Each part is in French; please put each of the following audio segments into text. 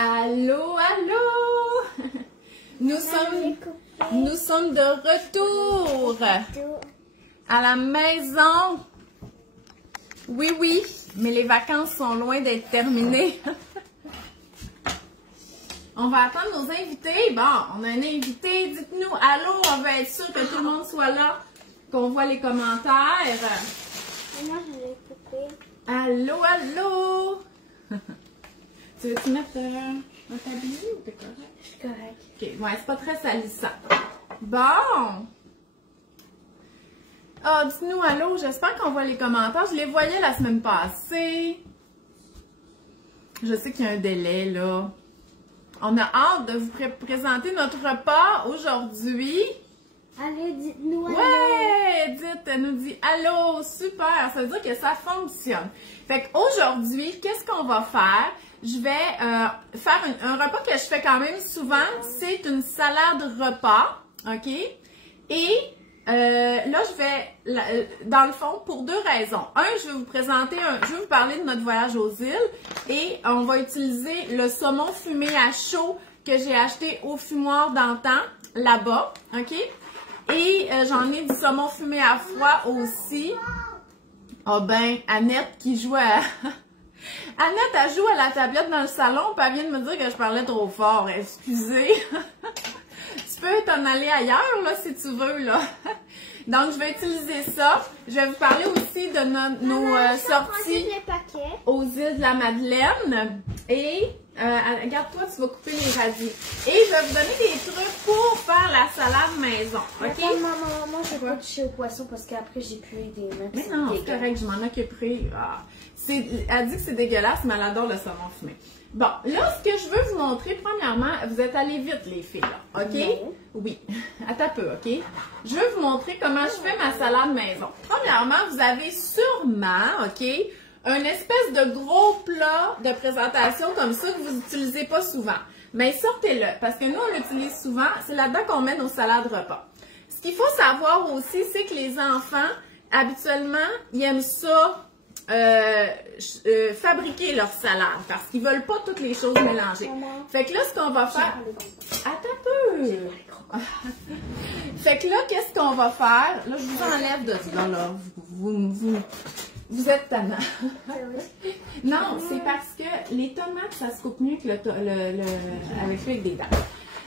Allô, allô! Nous sommes de retour à la maison. Oui, oui, mais les vacances sont loin d'être terminées. On va attendre nos invités. Bon, on a un invité. Dites-nous allô, on veut être sûr que tout le monde soit là, qu'on voit les commentaires. Moi, je l'ai coupé. Allô, allô! Tu veux-tu mettre un tablier ou t'es correct? Je suis correcte. Ok, ouais, c'est pas très salissant. Bon! Ah, dites-nous allô, j'espère qu'on voit les commentaires. Je les voyais la semaine passée. Je sais qu'il y a un délai, là. On a hâte de vous présenter notre repas aujourd'hui. Allez, dites-nous allô. Ouais, Edith, elle nous dit allô, super, ça veut dire que ça fonctionne. Fait qu'aujourd'hui, qu'est-ce qu'on va faire? Je vais faire un repas que je fais quand même souvent, c'est une salade repas, ok? Et là, je vais, dans le fond, pour deux raisons. Je vais vous présenter, je vais vous parler de notre voyage aux îles et on va utiliser le saumon fumé à chaud que j'ai acheté au fumoir d'antan, là-bas, ok? Et j'en ai du saumon fumé à froid aussi. Ah ben, Annette qui joue à... Annette, elle joue à la tablette dans le salon, puis elle vient de me dire que je parlais trop fort. Excusez. Tu peux t'en aller ailleurs, là, si tu veux, là. Donc, je vais utiliser ça. Je vais vous parler aussi de nos sorties aux îles de la Madeleine. Et, regarde-toi, tu vas couper les radis. Et je vais vous donner des trucs pour faire la salade maison. OK? Maman, je vais pas toucher au poisson parce qu'après, j'ai plus des mains. Mais non, c'est correct, je m'en occuperai. Ah, elle dit que c'est dégueulasse, mais elle adore le saumon fumé. Bon, là, ce que je veux vous montrer, premièrement, vous êtes allés vite, les filles, là, OK? Non. Oui, attends un peu, OK? Je veux vous montrer comment je fais ma salade maison. Premièrement, vous avez sûrement, OK, un espèce de gros plat de présentation comme ça que vous n'utilisez pas souvent. Mais sortez-le, parce que nous, on l'utilise souvent. C'est là-dedans qu'on met nos salades repas. Ce qu'il faut savoir aussi, c'est que les enfants, habituellement, ils aiment ça... fabriquer leur salade parce qu'ils veulent pas toutes les choses mélangées. Fait que là, ce qu'on va faire... Attends un peu! Fait que là, qu'est-ce qu'on va faire? Là, je vous enlève de là, là. Vous êtes tannant. Non, c'est parce que les tomates, ça se coupe mieux que avec des dents.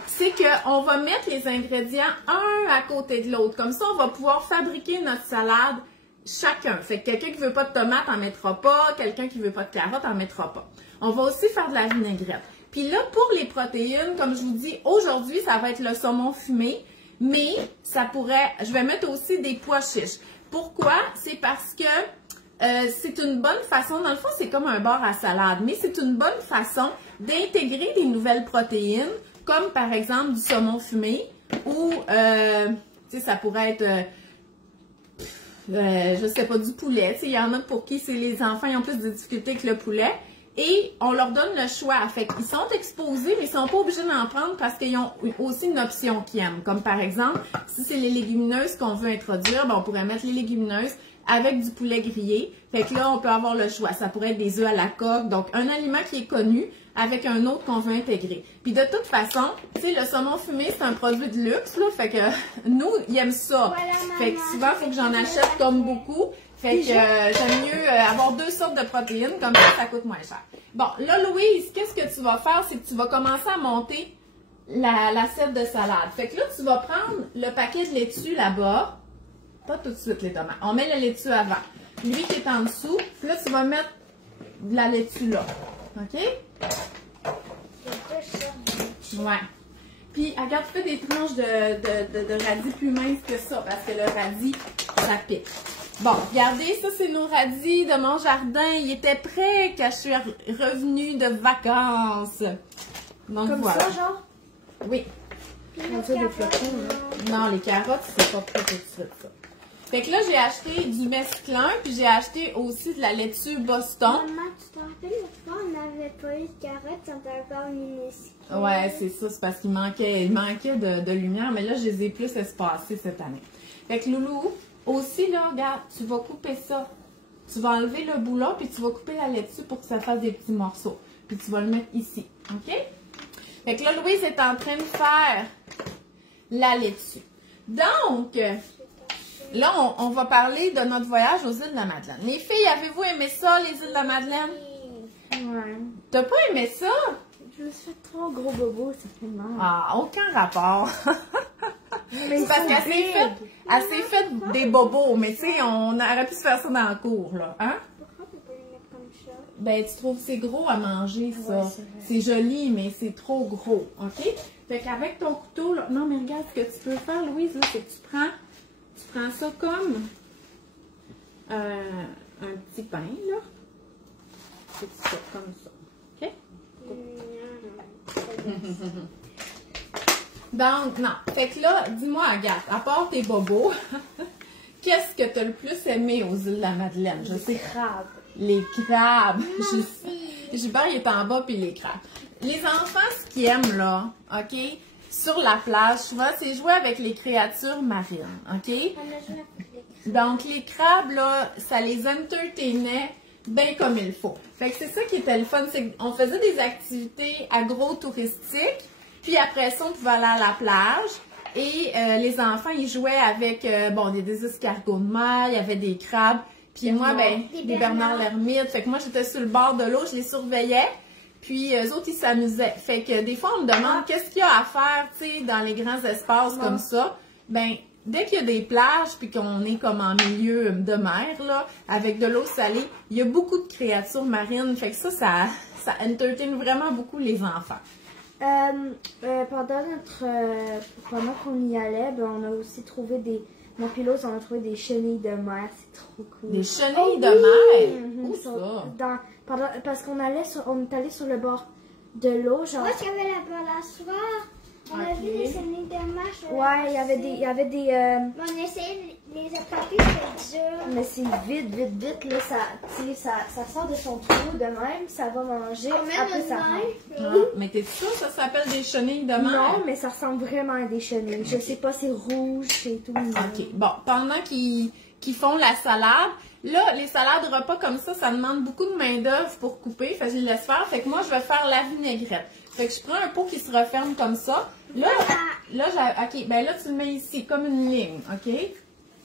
C'est qu'on va mettre les ingrédients un à côté de l'autre. Comme ça, on va pouvoir fabriquer notre salade chacun. Fait que quelqu'un qui veut pas de tomates en mettra pas, quelqu'un qui veut pas de carottes en mettra pas. On va aussi faire de la vinaigrette. Puis là, pour les protéines, comme je vous dis, aujourd'hui, ça va être le saumon fumé, mais ça pourrait, je vais mettre aussi des pois chiches. Pourquoi? C'est parce que c'est une bonne façon, dans le fond, c'est comme un bar à salade, mais c'est une bonne façon d'intégrer des nouvelles protéines, comme par exemple du saumon fumé, ou, tu sais, ça pourrait être... je sais pas, du poulet. Il y en a pour qui c'est les enfants, ils ont plus de difficultés que le poulet. Et on leur donne le choix. Fait qu'ils sont exposés, mais ils sont pas obligés d'en prendre parce qu'ils ont aussi une option qu'ils aiment. Comme par exemple, si c'est les légumineuses qu'on veut introduire, ben on pourrait mettre les légumineuses avec du poulet grillé. Fait que là, on peut avoir le choix. Ça pourrait être des œufs à la coque. Donc, un aliment qui est connu avec un autre qu'on veut intégrer. Puis de toute façon, tu sais, le saumon fumé, c'est un produit de luxe, là. Fait que nous, ils aiment ça. Voilà, fait que souvent, il faut que j'en achète comme beaucoup. Fait que j'aime mieux avoir deux sortes de protéines, comme ça coûte moins cher. Bon, là, Louise, qu'est-ce que tu vas faire? C'est que tu vas commencer à monter l'assiette de salade. Fait que là, tu vas prendre le paquet de laitue là-bas. Pas tout de suite, les tomates. On met la laitue avant. Lui qui est en dessous. Puis là, tu vas mettre de la laitue là. OK? Ouais. Puis, regarde, fais des tranches de radis plus minces que ça, parce que le radis, ça pique. Bon, regardez, ça, c'est nos radis de mon jardin. Ils étaient prêts quand je suis revenue de vacances. Donc, comme voilà. Ça, genre? Oui. Comme ça, des flocons, là. Non, les carottes, c'est pas prêt tout de suite, ça. Fait que là, j'ai acheté du mesclun, puis j'ai acheté aussi de la laitue Boston. Maman, tu te rappelles, l'autre fois, on n'avait pas eu de carottes, on avait encore minuscule. Ouais, c'est ça, c'est parce qu'il manquait de lumière, mais là, je les ai plus espacées cette année. Fait que Loulou, aussi, là, regarde, tu vas couper ça. Tu vas enlever le bout là, puis tu vas couper la laitue pour que ça fasse des petits morceaux. Puis tu vas le mettre ici, OK? Fait que là, Louise est en train de faire la laitue. Donc, là, on va parler de notre voyage aux îles de la Madeleine. Les filles, avez-vous aimé ça, les îles de la Madeleine? Ouais. T'as pas aimé ça? Je me suis fait trop gros bobo, ça fait mal. Ah, aucun rapport. Mais c'est parce qu'elle s'est fait des bobos, mais tu sais, on aurait pu se faire ça dans le cours, là. Hein? Pourquoi tu peux les mettre comme ça? Ben, tu trouves que c'est gros à manger, ça. Ouais, c'est joli, mais c'est trop gros, OK? Fait qu'avec ton couteau, là... Non, mais regarde, ce que tu peux faire, Louise, là, c'est que tu prends ça comme un petit pain, là. C'est ça, comme ça. OK? Donc, non. Fait que là, dis-moi, Agathe, à part tes bobos, qu'est-ce que tu as le plus aimé aux îles de la Madeleine? Je sais. Crabes. Les crabes. Gilbert, il est en bas, puis les crabes. Les enfants, ce qu'ils aiment, là, OK, sur la plage, souvent, c'est jouer avec les créatures marines, OK? Donc, les crabes, là, ça les entertainait bien comme il faut. Fait que c'est ça qui était le fun, c'est qu'on faisait des activités agro-touristiques, puis après ça, on pouvait aller à la plage, et les enfants, ils jouaient avec, des escargots de mer, il y avait des crabes, puis moi, des Bernard l'ermite. Fait que moi, j'étais sur le bord de l'eau, je les surveillais, puis eux autres, ils s'amusaient. Fait que des fois, on me demande qu'est-ce qu'il y a à faire, tu sais, dans les grands espaces comme ça. Ben, dès qu'il y a des plages, puis qu'on est comme en milieu de mer, là, avec de l'eau salée, il y a beaucoup de créatures marines. Fait que ça entertain vraiment beaucoup les enfants. Pendant qu'on y allait, on a aussi trouvé mon pilote, on a trouvé des chenilles de mer, c'est trop cool. Des chenilles de mer? Où ça? Parce qu'on on est allé sur le bord de l'eau, genre. Moi, j'avais la balançoire. On a vu les chenilles de mer. Ouais, il y avait des. On essayait de les attraper, c'était dur. Mais c'est vite, là, ça sort de son trou de même, ça va manger, après ça rentre. Mais t'es sûr que ça s'appelle des chenilles de mer? Non, mais ça ressemble vraiment à des chenilles. Je sais pas, c'est rouge, c'est tout. OK. Bon, pendant qu'ils font la salade, là, les salades repas comme ça demande beaucoup de main-d'œuvre pour couper. Fait que je les laisse faire. Fait que moi, je vais faire la vinaigrette. Fait que je prends un pot qui se referme comme ça. Là, OK, ben là, tu le mets ici, comme une ligne, OK?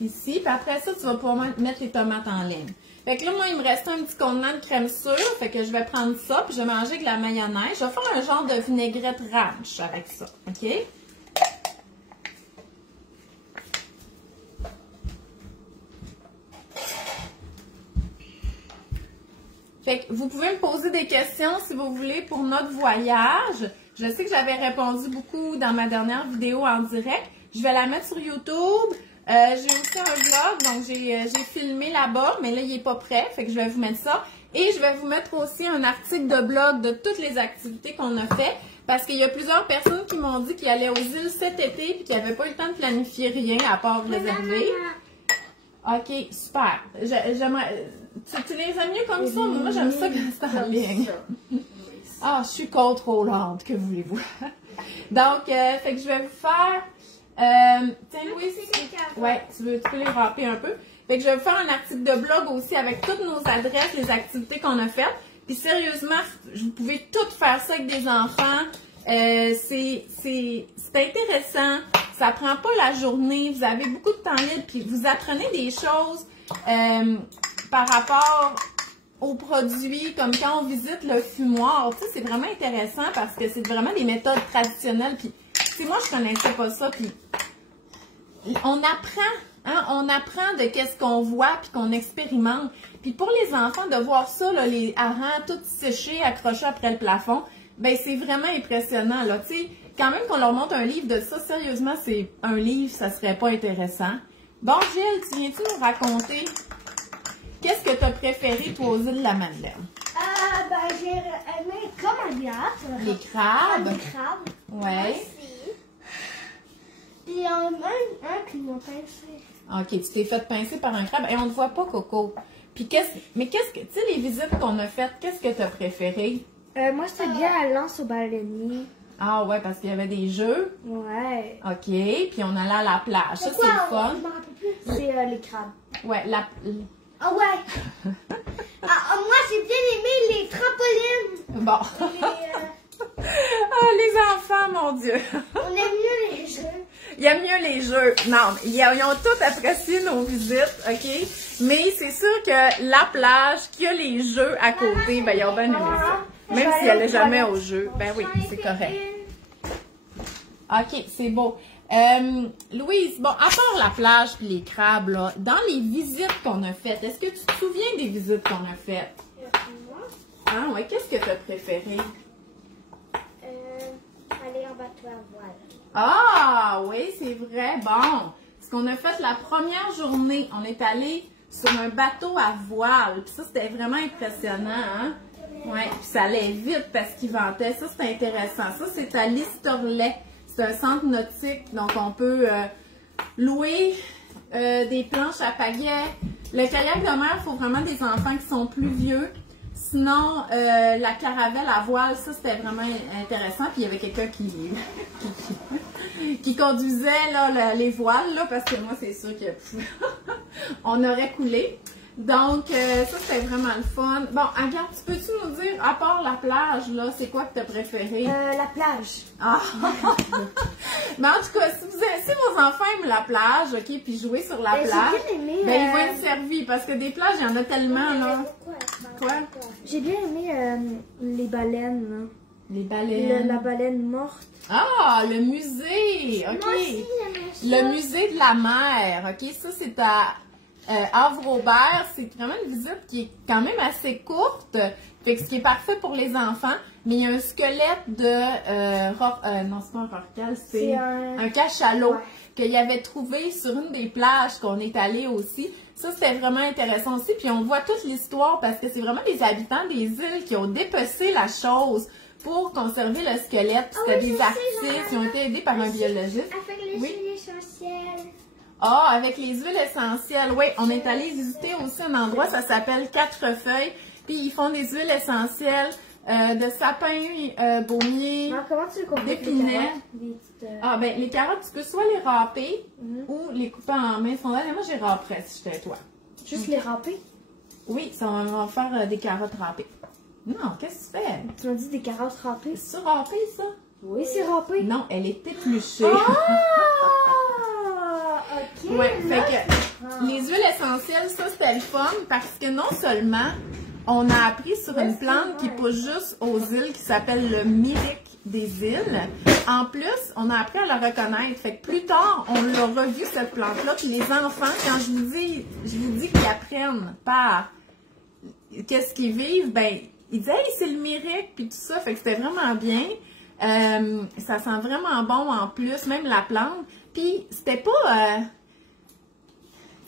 Ici, puis après ça, tu vas pouvoir mettre les tomates en ligne. Fait que là, moi, il me reste un petit contenant de crème sûre, fait que je vais prendre ça, puis je vais manger avec la mayonnaise. Je vais faire un genre de vinaigrette ranch avec ça, OK? Fait que vous pouvez me poser des questions si vous voulez pour notre voyage. Je sais que j'avais répondu beaucoup dans ma dernière vidéo en direct. Je vais la mettre sur YouTube. J'ai aussi un vlog, donc j'ai filmé là-bas, mais là, il n'est pas prêt. Fait que je vais vous mettre ça. Et je vais vous mettre aussi un article de blog de toutes les activités qu'on a fait. Parce qu'il y a plusieurs personnes qui m'ont dit qu'ils allaient aux îles cet été et qu'ils n'avaient pas eu le temps de planifier rien à part réserver. OK, super. J'aimerais... Tu les aimes mieux comme ça? Moi, j'aime ça quand c'est en ligne. Ah, je suis contrôlante, que voulez-vous? Donc, fait que je vais vous faire... tiens, Louis, ouais, tu peux les râper un peu. Fait que je vais vous faire un article de blog aussi avec toutes nos adresses, les activités qu'on a faites. Puis sérieusement, vous pouvez tout faire ça avec des enfants. C'est intéressant. Ça prend pas la journée. Vous avez beaucoup de temps libre. Puis vous apprenez des choses par rapport aux produits, comme quand on visite le fumoir. Tu sais, c'est vraiment intéressant parce que c'est vraiment des méthodes traditionnelles. Puis si moi, je connaissais pas ça. Puis on apprend. Hein, on apprend de qu'est-ce qu'on voit puis qu'on expérimente. Puis pour les enfants, de voir ça, là, les harengs tout séchés, accrochés après le plafond, ben c'est vraiment impressionnant. Là. Tu sais, quand même qu'on leur montre un livre de ça, sérieusement, c'est un livre, ça serait pas intéressant. Bon, Gilles, tu viens-tu nous raconter qu'est-ce que tu as préféré toi aux îles de la Madeleine? Ben, j'ai aimé comme un biatre. Les crabes. Les crabes. Ouais. Aussi. Puis il y en a un qui m'a pincé. OK, tu t'es fait pincer par un crabe. Et on ne voit pas, Coco. Puis mais qu'est-ce que, tu sais, les visites qu'on a faites, qu'est-ce que tu as préféré? Moi, c'était bien à l'anse au baleinier. Ah ouais, parce qu'il y avait des jeux. Ouais. OK, puis on allait à la plage. Ça, c'est le fun. Je me rappelle plus. C'est les crabes. Ouais, Ah ouais. Moi, j'ai bien aimé les trampolines. Bon. Ah, les enfants, mon Dieu. On aime mieux les jeux. Il y a mieux les jeux. Non, mais ils ont tous apprécié nos visites, OK? Mais c'est sûr que la plage, qu'il y a les jeux à côté, ben, ils ont bien aimé ça. Même si elle n'est jamais au jeu. Ben oui, c'est correct. OK, c'est beau. Louise, bon, à part la plage et les crabes, là, dans les visites qu'on a faites, est-ce que tu te souviens des visites qu'on a faites? Ah ouais, qu'est-ce que tu as préféré? Aller en bateau à voile. Ah oui, c'est vrai. Bon, ce qu'on a fait la première journée, on est allé sur un bateau à voile. Puis ça, c'était vraiment impressionnant, hein? Oui, puis ça allait vite parce qu'il ventait. Ça, c'était intéressant. Ça, c'est à l'Istorlet. C'est un centre nautique, donc on peut louer des planches à pagaie. Le kayak de mer, il faut vraiment des enfants qui sont plus vieux. Sinon, la caravelle à voile, ça, c'était vraiment intéressant. Puis il y avait quelqu'un qui conduisait là, les voiles, là, parce que moi, c'est sûr que on aurait coulé. Donc, ça, c'était vraiment le fun. Bon, regarde, peux-tu nous dire, à part la plage, là, c'est quoi que tu as préféré? La plage. Ah! Mais en tout cas, si vos enfants aiment la plage, OK, puis jouer sur la plage, j'ai bien aimé, ben, ils vont être servis, parce que des plages, il y en a tellement, là. Quoi? J'ai bien aimé les baleines, là. Les baleines. La baleine morte. Ah, le musée! OK. Moi aussi, j'aimais ça. Le musée de la mer, OK? Ça, c'est à Havre-Aubert. C'est vraiment une visite qui est quand même assez courte, fait que ce qui est parfait pour les enfants. Mais il y a un squelette de... non, c'est pas un rorqual, c'est un cachalot qu'il avait trouvé sur une des plages qu'on est allé aussi. Ça, c'était vraiment intéressant aussi. Puis on voit toute l'histoire parce que c'est vraiment les habitants des îles qui ont dépecé la chose pour conserver le squelette. C'était des artistes qui ont été aidés par un biologiste. Avec les huiles essentielles. Ah, avec les huiles essentielles. Oui, on est allé visiter aussi un endroit, ça s'appelle Quatrefeuilles. Puis ils font des huiles essentielles de sapin, baumier, d'épinette. Ah, ben les carottes, tu peux soit les râper ou les couper en main. Moi, j'ai râperais si j'étais toi. Juste les râper? Oui, ça, on va faire des carottes râpées. Non, qu'est-ce que tu fais? Tu m'as dit des carottes râpées? C'est râpé, ça? Oui, c'est râpé. Non, elle est épluchée. Ah! OK. Ouais, fait que les huiles essentielles, ça, c'était le fun parce que non seulement on a appris sur une plante qui pousse juste aux îles qui s'appelle le myrique des îles. En plus, on a appris à la reconnaître. Fait que plus tard, on l'a revu cette plante-là. Puis les enfants, quand je vous dis qu'ils apprennent par qu'est-ce qu'ils vivent, ben ils disent hey, c'est le myrique puis tout ça. Fait que c'était vraiment bien. Ça sent vraiment bon en plus, même la plante. Puis c'était pas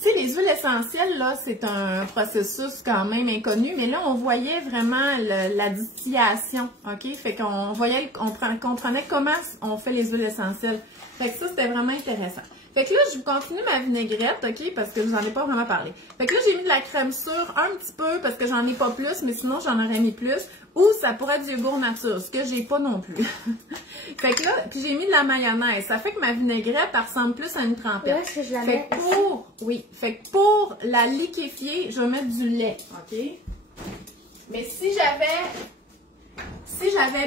tu sais, les huiles essentielles, là, c'est un processus quand même inconnu, mais là, on voyait vraiment la distillation, OK? Fait qu'on voyait, on comprenait comment on fait les huiles essentielles. Fait que ça, c'était vraiment intéressant. Fait que là, je continue ma vinaigrette, OK? Parce que je n'en ai pas vraiment parlé. Fait que là, j'ai mis de la crème sûre un petit peu, parce que j'en ai pas plus, mais sinon, j'en aurais mis plus. Ou ça pourrait être du yogourt nature, ce que j'ai pas non plus. Fait que là, puis j'ai mis de la mayonnaise. Ça fait que ma vinaigrette, elle ressemble plus à une trempette. Où est-ce que je la fait mets? que fait que pour la liquéfier, je vais mettre du lait, OK? Mais si j'avais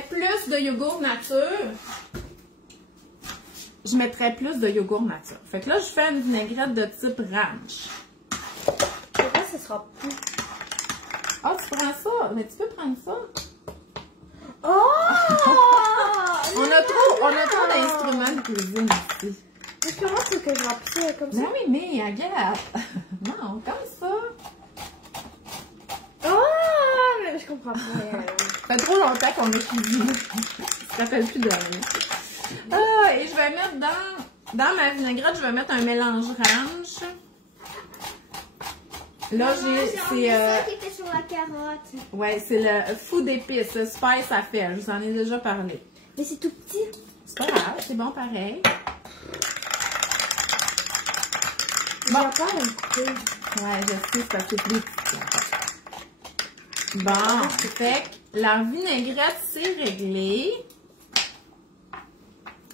plus de yogourt nature, je mettrais plus de yogourt nature. Fait que là, je fais une vinaigrette de type ranch. Pourquoi ce sera plus? Ah, tu prends ça? Mais tu peux prendre ça? Oh! On a trop d'instruments de cuisine ici. Mais comment tu veux que je remplisse ça comme ça? Non, mais regarde. Non, comme ça. Oh! Mais je comprends pas. Ça fait trop longtemps qu'on a cuisiné. Ça ne rappelle plus de rien. Ah, et je vais mettre dans ma vinaigrette, je vais mettre un mélange ranch. Là, c'est qui était sur la carotte. Ouais, c'est le fou d'épices, le spice à faire. Je vous en ai déjà parlé. Mais c'est tout petit. C'est pas grave, c'est bon pareil. J'ai encore une couper. Ouais, je sais, c'est parce que c'est plus petit. Bon, fait que la vinaigrette, c'est réglé.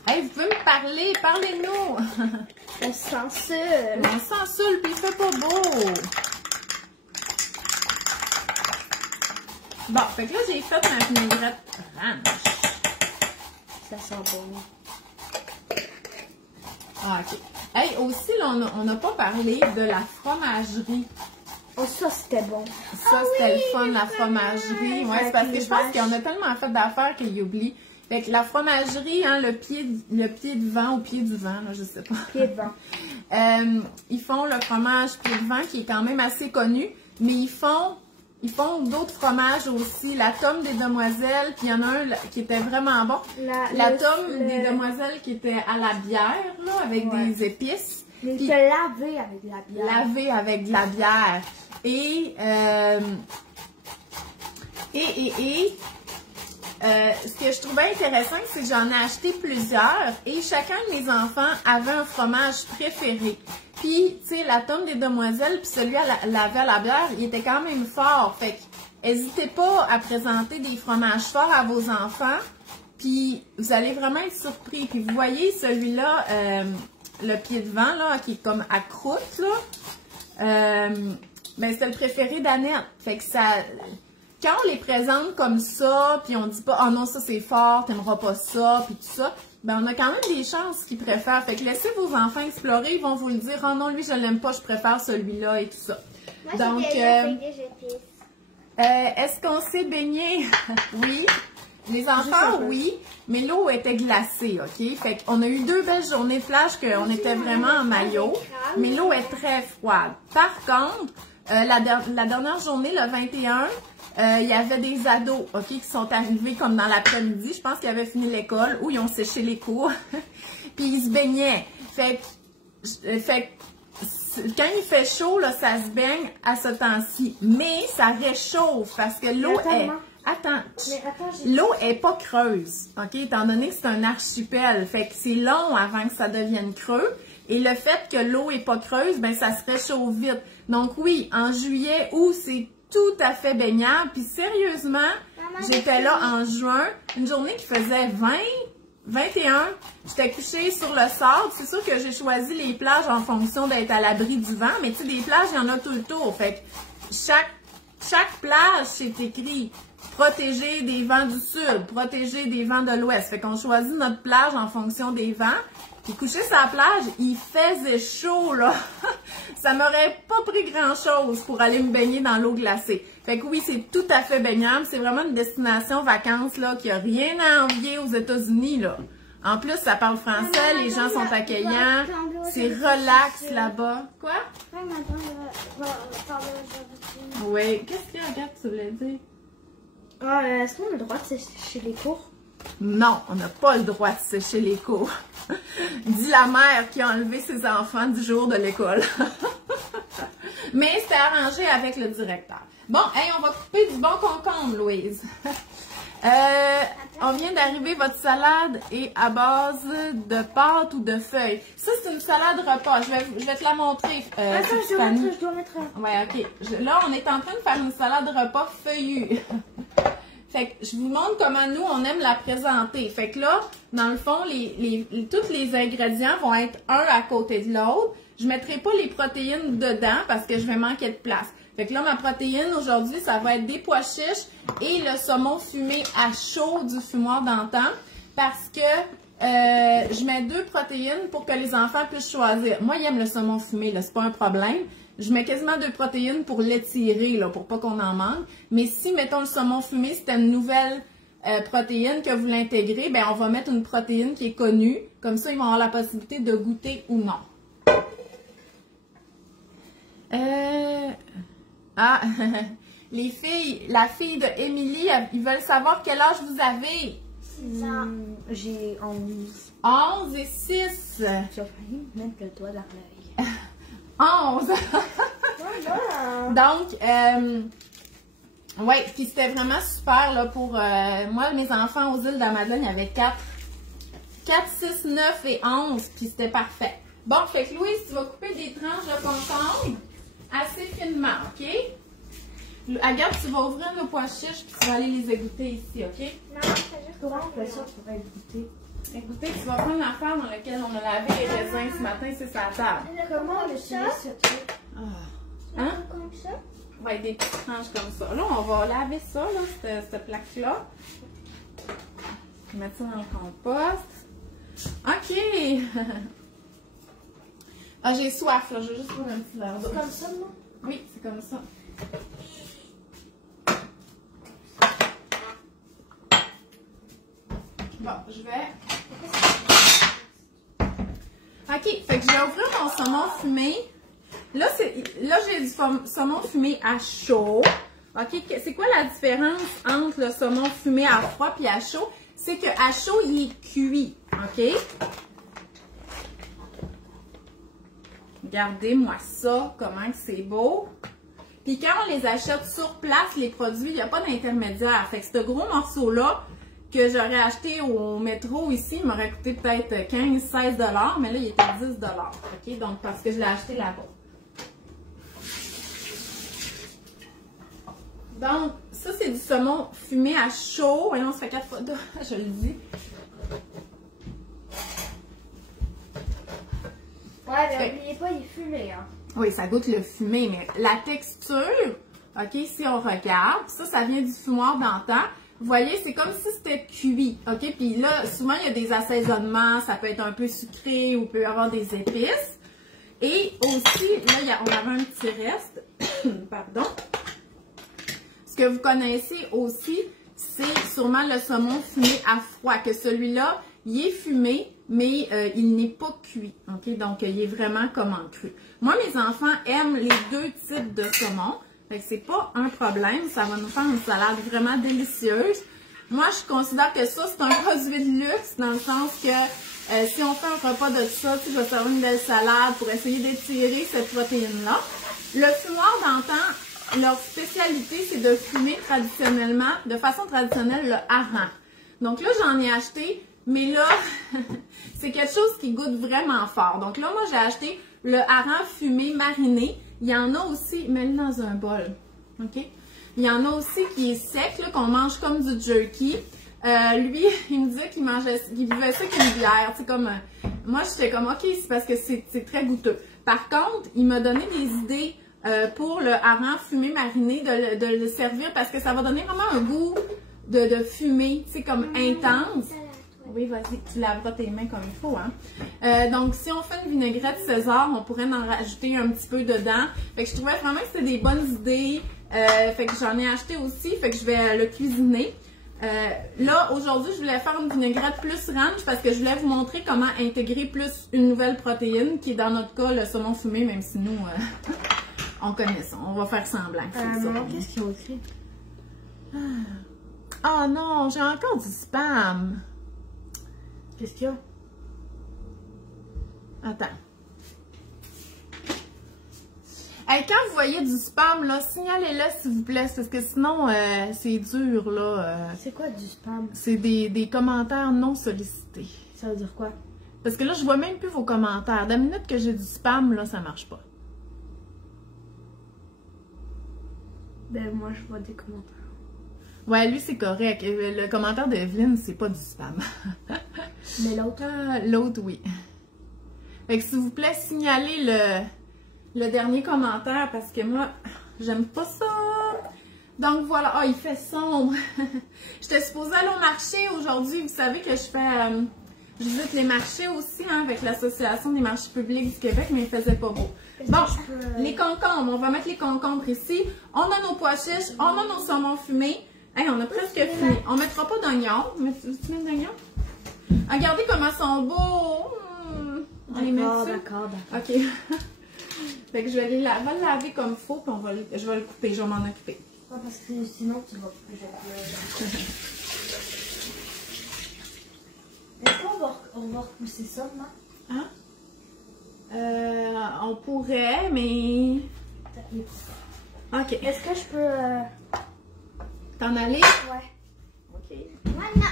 Hey, vous pouvez me parler, parlez-nous. On censure. On s'en saoule, puis il fait pas beau. Bon, fait que là, j'ai fait ma vinaigrette ranch. Ça sent bon. Ah, OK. Hey, aussi, là, on n'a pas parlé de la fromagerie. Oh, ça, c'était bon. Ça, c'était le fun, la fromagerie. Ouais, c'est parce que je pense qu'il y en a tellement fait d'affaires qu'il oublie. Fait que la fromagerie, hein, le pied de vent au pied du vent, là, je sais pas. Pied de vent. Ils font le fromage pied de vent qui est quand même assez connu, mais ils font d'autres fromages aussi. La tome des demoiselles, puis il y en a un qui était vraiment bon. La tome des demoiselles qui était à la bière, là, avec des épices. Mais il fait laver avec de la bière. Laver avec de la bière. Et ce que je trouvais intéressant, c'est que j'en ai acheté plusieurs et chacun de mes enfants avait un fromage préféré. Puis, tu sais, la tome des demoiselles puis celui à laver à la bière, il était quand même fort. Fait que, n'hésitez pas à présenter des fromages forts à vos enfants. Puis, vous allez vraiment être surpris. Puis, vous voyez, celui-là, le pied de vent, là, qui est comme à croûte, là, ben, c'est le préféré d'Annette. Fait que ça... Quand on les présente comme ça, puis on dit pas « Oh non, ça c'est fort, t'aimeras pas ça », puis tout ça, ben on a quand même des chances qu'ils préfèrent. Fait que laissez vos enfants explorer, ils vont vous le dire « Oh non, lui je l'aime pas, je préfère celui-là » et tout ça. Moi, donc, est-ce qu'on s'est baigné? Oui. Les enfants, oui, mais l'eau était glacée, OK? Fait qu'on a eu 2 belles journées de plage qu'on était vraiment en maillot, mais l'eau est très froide. Par contre, la dernière journée, le 21, il y avait des ados, OK, qui sont arrivés comme dans l'après-midi. Je pense qu'ils avaient fini l'école ou ils ont séché les cours. Puis ils se baignaient. Fait que quand il fait chaud, là, ça se baigne à ce temps-ci. Mais ça réchauffe parce que l'eau est... Attends, l'eau est pas creuse, OK, étant donné que c'est un archipel. Fait que c'est long avant que ça devienne creux. Et le fait que l'eau est pas creuse, ben ça se réchauffe vite. Donc oui, en juillet, août, c'est tout à fait baignable. Puis sérieusement, j'étais là en juin, une journée qui faisait 20, 21. J'étais couchée sur le sable. C'est sûr que j'ai choisi les plages en fonction d'être à l'abri du vent. Mais tu sais, des plages, il y en a tout le tour. Fait que chaque plage, c'est écrit protéger des vents du sud, protéger des vents de l'ouest. Fait qu'on choisit notre plage en fonction des vents. Puis coucher sur la plage, il faisait chaud, là. Ça m'aurait pas pris grand-chose pour aller me baigner dans l'eau glacée. Fait que oui, c'est tout à fait baignable. C'est vraiment une destination vacances, là, qui a rien à envier aux États-Unis, là. En plus, ça parle français, les gens sont accueillants. C'est relax là-bas. Quoi? Oui. Qu'est-ce qu'il y a, Agathe, tu voulais dire? Est-ce qu'on a le droit de sécher les cours? Non, on n'a pas le droit de sécher les cours. Dit la mère qui a enlevé ses enfants du jour de l'école. Mais c'était arrangé avec le directeur. Bon, hey, on va couper du bon concombre, Louise. On vient d'arriver, votre salade est à base de pâte ou de feuilles. Ça, c'est une salade repas. Je vais te la montrer. Attends, je dois mettre... Ouais, OK. Là, on est en train de faire une salade repas feuillue. Fait que je vous montre comment nous, on aime la présenter. Fait que là, dans le fond, tous les ingrédients vont être un à côté de l'autre. Je ne mettrai pas les protéines dedans parce que je vais manquer de place. Fait que là, ma protéine aujourd'hui, ça va être des pois chiches et le saumon fumé à chaud du fumoir d'antan parce que je mets 2 protéines pour que les enfants puissent choisir. Moi, ils aiment le saumon fumé, là, c'est pas un problème. Je mets quasiment 2 protéines pour l'étirer, là, pour pas qu'on en manque. Mais si, mettons, le saumon fumé, c'était une nouvelle protéine que vous l'intégrez, ben on va mettre une protéine qui est connue. Comme ça, ils vont avoir la possibilité de goûter ou non. Ah, les filles, la fille de Émilie, ils veulent savoir quel âge vous avez. 6 ans. J'ai 11. 11 et 6. Tu as failli mettre le doigt dans l'œil. 11. Donc, ouais, puis c'était vraiment super là pour moi, mes enfants aux îles de la Madeleine, il y avait 4, 6, 9 et 11, puis c'était parfait. Bon, fait que Louise, tu vas couper des tranches de concombre assez finement, OK? Agathe, tu vas ouvrir nos pois chiches, puis tu vas aller les égoutter ici, OK? Non, c'est juste Comment on fait ça pour égoutter? Écoutez, tu vas prendre une affaire dans laquelle on a lavé les raisins ce matin, c'est sa table. Comment on utilise ce truc? Hein? Comme ça? va être des petites tranches comme ça. Là, on va laver ça, là, cette plaque-là. Mettre ça dans le compost. OK! Ah, j'ai soif, là. Je vais juste prendre un petit verre d'eau. C'est comme ça, non? Oui, c'est comme ça. Bon, je vais... OK, fait que je vais ouvrir mon saumon fumé. Là, j'ai du saumon fumé à chaud. OK, c'est quoi la différence entre le saumon fumé à froid et à chaud? C'est qu'à chaud, il est cuit. OK? Regardez-moi ça, comment c'est beau. Puis quand on les achète sur place, les produits, il n'y a pas d'intermédiaire. Fait que ce gros morceau-là, que j'aurais acheté au métro ici, il m'aurait coûté peut-être 15-16 $, mais là, il était 10 $. OK? Donc, parce que je l'ai acheté là-bas. Donc, ça, c'est du saumon fumé à chaud. Voyons, ça fait 4 fois 2, je le dis. Ouais, mais n'oubliez pas, il est fumé, hein. Oui, ça goûte le fumé, mais la texture, OK, si on regarde, ça vient du fumoir d'antan. Vous voyez, c'est comme si c'était cuit, OK? Puis là, souvent, il y a des assaisonnements, ça peut être un peu sucré ou peut y avoir des épices. Et aussi, là, on avait un petit reste, pardon. Ce que vous connaissez aussi, c'est sûrement le saumon fumé à froid, que celui-là, il est fumé, mais il n'est pas cuit, OK? Donc, il est vraiment comme en cru. Moi, mes enfants aiment les deux types de saumon. Fait que c'est pas un problème, ça va nous faire une salade vraiment délicieuse. Moi, je considère que ça, c'est un produit de luxe, dans le sens que si on fait un repas de ça, tu vas faire une belle salade pour essayer d'étirer cette protéine-là. Le fumoir d'antan, leur spécialité, c'est de fumer traditionnellement, de façon traditionnelle, le hareng. Donc là, j'en ai acheté, mais là, c'est quelque chose qui goûte vraiment fort. Donc là, moi, j'ai acheté le hareng fumé mariné. Il y en a aussi, mets-le dans un bol, OK? Il y en a aussi qui est sec, là, qu'on mange comme du jerky. Lui, il me disait qu'il buvait ça avec une bière. Tu sais, comme, moi, j'étais comme, OK, c'est parce que c'est très goûteux. Par contre, il m'a donné des idées pour le hareng fumé mariné, de le servir, parce que ça va donner vraiment un goût de fumée, tu sais, comme intense. Oui, vas-y, tu laveras tes mains comme il faut, hein. Donc, si on fait une vinaigrette César, on pourrait en rajouter un petit peu dedans. Fait que je trouvais vraiment que c'était des bonnes idées. Fait que j'en ai acheté aussi, fait que je vais le cuisiner. Là, aujourd'hui, je voulais faire une vinaigrette plus ranch parce que je voulais vous montrer comment intégrer plus une nouvelle protéine, qui est dans notre cas le saumon fumé, même si nous, on connaît ça. On va faire semblant que c'est ça. Qu'est-ce qu'ils ont écrit? Ah non, j'ai encore du spam. Qu'est-ce qu'il y a? Attends. Hey, quand vous voyez du spam, là, signalez-le s'il vous plaît, parce que sinon, c'est dur, là. C'est quoi du spam? C'est des commentaires non sollicités. Ça veut dire quoi? Parce que là, je vois même plus vos commentaires. La minute que j'ai du spam, là, ça marche pas. Ben, moi, je vois des commentaires. Ouais, lui, c'est correct. Le commentaire de Evelyne, c'est pas du spam. Mais l'autre? L'autre, oui. Fait que s'il vous plaît, signalez le dernier commentaire parce que moi, j'aime pas ça. Donc voilà. Ah, il fait sombre. J'étais supposée aller au marché aujourd'hui. Vous savez que je visite les marchés aussi, hein, avec l'Association des marchés publics du Québec, mais il faisait pas beau. Bon, les concombres. On va mettre les concombres ici. On a nos pois chiches. On a nos saumons fumés. Hey, on a presque fini. On ne mettra pas d'oignons. Tu mets d'oignons? Regardez comment ils sont beaux. On les met dessus. D'accord. OK. Fait que je vais le laver comme il faut, puis je vais le couper. Je vais m'en occuper. Ouais, parce que sinon, tu vas plus jamais. Est-ce qu'on va repousser ça, non? Hein? On pourrait, mais... OK. Est-ce que je peux... T'en aller? Ouais. OK. Voilà.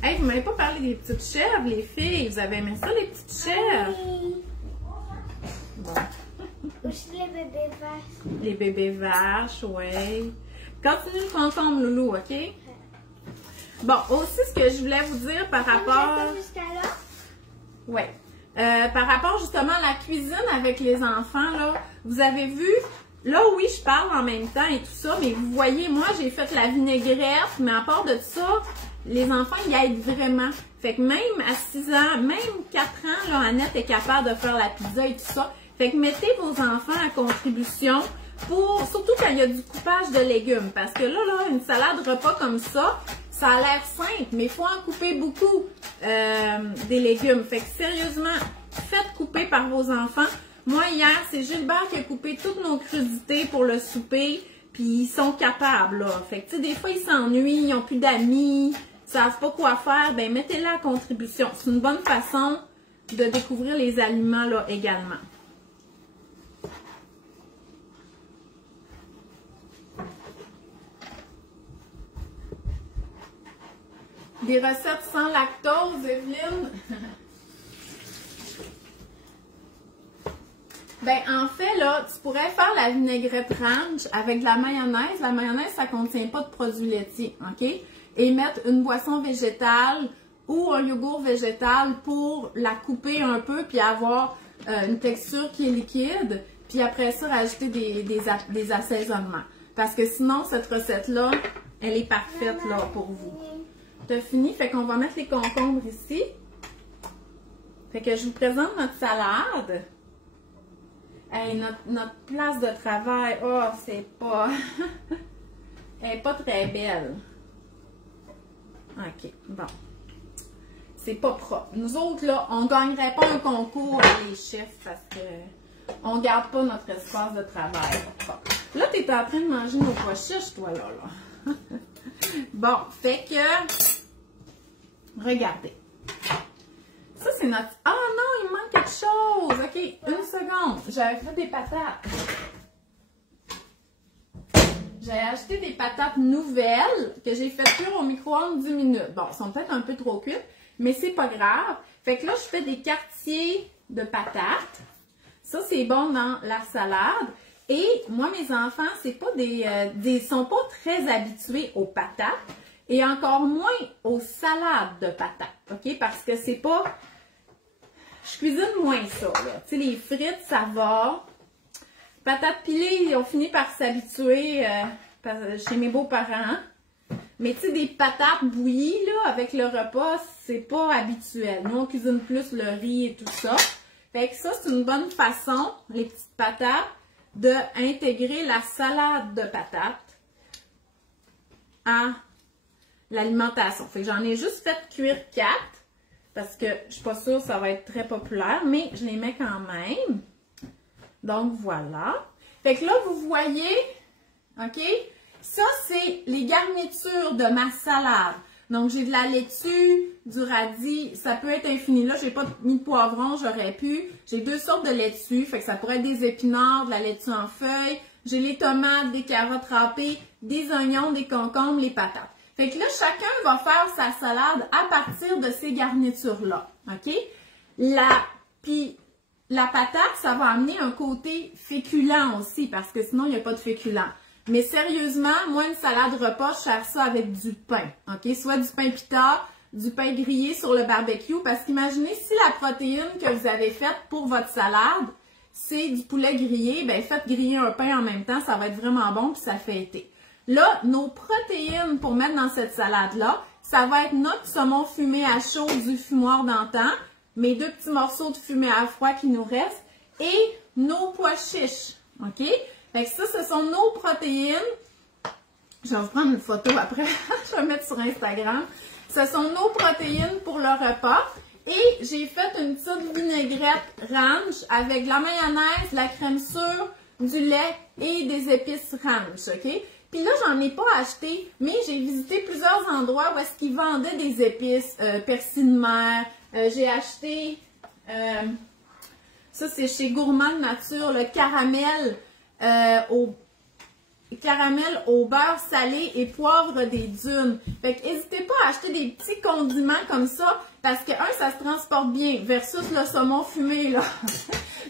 Hey, vous m'avez pas parlé des petites chèvres, les filles. Vous avez aimé ça, les petites chèvres? Oui. Bon. Aussi les bébés vaches. Les bébés vaches, ouais. Continue le concombre, Loulou, OK? Bon, aussi, ce que je voulais vous dire par rapport... Jusqu'à là? Ouais. par rapport justement à la cuisine avec les enfants, là, vous avez vu, là oui, je parle en même temps et tout ça, mais vous voyez, moi, j'ai fait la vinaigrette, mais à part de ça, les enfants, ils aident vraiment. Fait que même à 6 ans, même 4 ans, là, Annette est capable de faire la pizza et tout ça. Fait que mettez vos enfants à contribution pour, surtout quand il y a du coupage de légumes. Parce que là, une salade repas comme ça, ça a l'air simple, mais il faut en couper beaucoup des légumes. Fait que sérieusement, faites couper par vos enfants. Moi, hier, c'est Gilbert qui a coupé toutes nos crudités pour le souper, puis ils sont capables, là. Fait que, tu sais, des fois, ils s'ennuient, ils n'ont plus d'amis, ils savent pas quoi faire, ben mettez-la à contribution. C'est une bonne façon de découvrir les aliments, là, également. Des recettes sans lactose, Evelyne? Ben, en fait, là, tu pourrais faire la vinaigrette ranch avec de la mayonnaise. La mayonnaise, ça contient pas de produits laitiers, OK? Et mettre une boisson végétale ou un yogourt végétal pour la couper un peu puis avoir une texture qui est liquide. Puis après ça, rajouter des assaisonnements. Parce que sinon, cette recette-là, elle est parfaite, là, pour vous. T'as fini? Fait qu'on va mettre les concombres ici. Fait que je vous présente notre salade. Hey, notre place de travail, oh, c'est pas... Elle est pas très belle. OK, bon. C'est pas propre. Nous autres, là, on gagnerait pas un concours les chefs parce que on garde pas notre espace de travail propre. Là, t'es en train de manger nos pois chiches, toi, là. Bon, fait que... Regardez. Ça, c'est notre... Ah non, il manque quelque chose. OK, une seconde. J'avais fait des patates. J'ai acheté des patates nouvelles que j'ai fait cuire au micro-ondes 10 minutes. Bon, elles sont peut-être un peu trop cuites, mais c'est pas grave. Fait que là, je fais des quartiers de patates. Ça, c'est bon dans la salade. Et moi, mes enfants, c'est pas sont pas très habitués aux patates et encore moins aux salades de patates. OK? Parce que c'est pas... Je cuisine moins ça, là. Tu sais, les frites, ça va. Patates pilées, ils ont fini par s'habituer chez mes beaux-parents. Mais tu sais, des patates bouillies, là, avec le repas, c'est pas habituel. Nous, on cuisine plus le riz et tout ça. Fait que ça, c'est une bonne façon, les petites patates, d'intégrer la salade de patates à l'alimentation. Fait que j'en ai juste fait cuire 4. Parce que je suis pas sûre que ça va être très populaire, mais je les mets quand même. Donc, voilà. Fait que là, vous voyez, OK? Ça, c'est les garnitures de ma salade. Donc, j'ai de la laitue, du radis, ça peut être infini. Là, j'ai pas mis de poivron, j'aurais pu. J'ai 2 sortes de laitue, fait que ça pourrait être des épinards, de la laitue en feuilles. J'ai les tomates, des carottes râpées, des oignons, des concombres, les patates. Fait que là, chacun va faire sa salade à partir de ces garnitures-là, OK? Puis, la patate, ça va amener un côté féculent aussi, parce que sinon, il n'y a pas de féculent. Mais sérieusement, moi, une salade repas, je sers ça avec du pain, OK? Soit du pain pita, du pain grillé sur le barbecue, parce qu'imaginez, si la protéine que vous avez faite pour votre salade, c'est du poulet grillé, ben faites griller un pain en même temps, ça va être vraiment bon, puis ça fait été. Là, nos protéines pour mettre dans cette salade-là, ça va être notre saumon fumé à chaud du fumoir d'antan, mes 2 petits morceaux de fumé à froid qui nous restent, et nos pois chiches, OK? Fait que ça, ce sont nos protéines. Je vais vous prendre une photo après, je vais mettre sur Instagram. Ce sont nos protéines pour le repas. Et j'ai fait une petite vinaigrette ranch avec de la mayonnaise, de la crème sûre, du lait et des épices ranch, OK? Puis là, j'en ai pas acheté, mais j'ai visité plusieurs endroits où est-ce qu'ils vendaient des épices, persil de mer. J'ai acheté, ça c'est chez Gourmand Nature, le caramel au beurre salé et poivre des dunes. Fait que n'hésitez pas à acheter des petits condiments comme ça, parce que ça se transporte bien, versus le saumon fumé, là.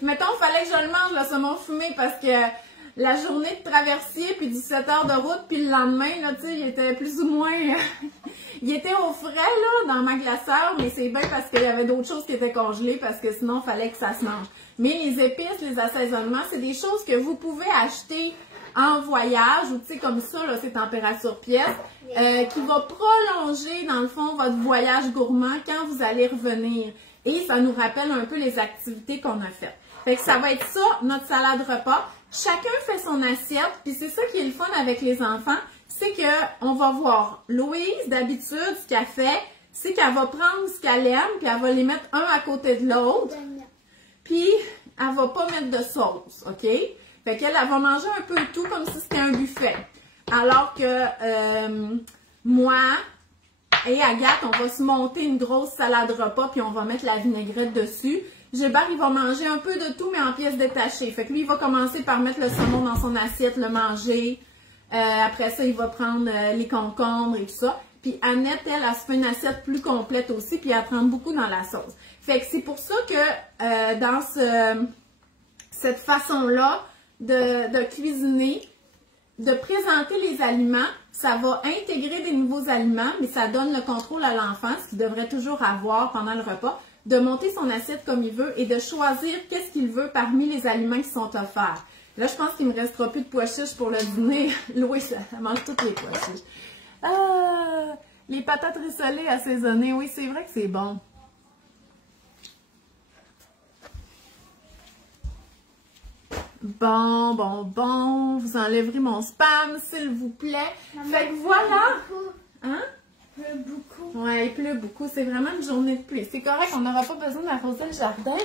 Mettons, il fallait que je le mange, le saumon fumé, parce que la journée de traversier, puis 17 heures de route, puis le lendemain, là, tu sais, il était plus ou moins... Il était au frais, là, dans ma glaceur, mais c'est bien parce qu'il y avait d'autres choses qui étaient congelées, parce que sinon, il fallait que ça se mange. Mais les épices, les assaisonnements, c'est des choses que vous pouvez acheter en voyage, ou tu sais, comme ça, là, c'est température pièce, qui va prolonger, dans le fond, votre voyage gourmand quand vous allez revenir. Et ça nous rappelle un peu les activités qu'on a faites. Fait que ça va être ça, notre salade repas. Chacun fait son assiette, puis c'est ça qui est le fun avec les enfants, c'est que on va voir Louise, d'habitude, ce qu'elle fait, c'est qu'elle va prendre ce qu'elle aime, puis elle va les mettre un à côté de l'autre, puis elle va pas mettre de sauce, OK? Fait qu'elle va manger un peu tout comme si c'était un buffet. Alors que moi et Agathe, on va se monter une grosse salade repas, puis on va mettre la vinaigrette dessus. Gilbert, il va manger un peu de tout, mais en pièces détachées. Fait que lui, il va commencer par mettre le saumon dans son assiette, le manger. Après ça, il va prendre les concombres et tout ça. Puis Annette, elle se fait une assiette plus complète aussi, puis elle trempe beaucoup dans la sauce. Fait que c'est pour ça que dans cette façon-là de cuisiner, de présenter les aliments, ça va intégrer des nouveaux aliments, mais ça donne le contrôle à l'enfant, ce qu'il devrait toujours avoir pendant le repas, de monter son assiette comme il veut et de choisir qu'est-ce qu'il veut parmi les aliments qui sont offerts. Là, je pense qu'il ne me restera plus de pois chiches pour le dîner. Louis, ça mange toutes les pois chiches. Ah, les patates rissolées assaisonnées, oui, c'est vrai que c'est bon. Bon, vous enlèverez mon spam, s'il vous plaît. Fait que voilà. Hein? Il pleut beaucoup. Ouais, il pleut beaucoup. C'est vraiment une journée de pluie. C'est correct, on n'aura pas besoin d'arroser le jardin.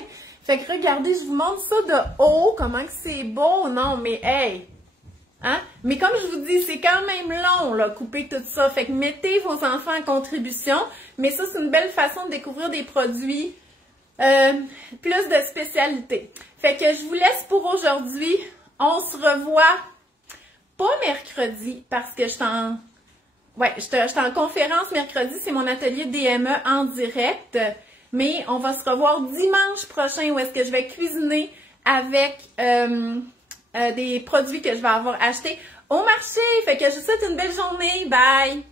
Fait que regardez, je vous montre ça de haut, comment que c'est beau. Non, mais hey! Hein? Mais comme je vous dis, c'est quand même long, là, couper tout ça. Fait que mettez vos enfants en contribution. Mais ça, c'est une belle façon de découvrir des produits plus de spécialité. Fait que je vous laisse pour aujourd'hui. On se revoit pas mercredi parce que je suis en conférence mercredi. C'est mon atelier DME en direct. Mais on va se revoir dimanche prochain où est-ce que je vais cuisiner avec des produits que je vais avoir achetés au marché. Fait que je vous souhaite une belle journée. Bye!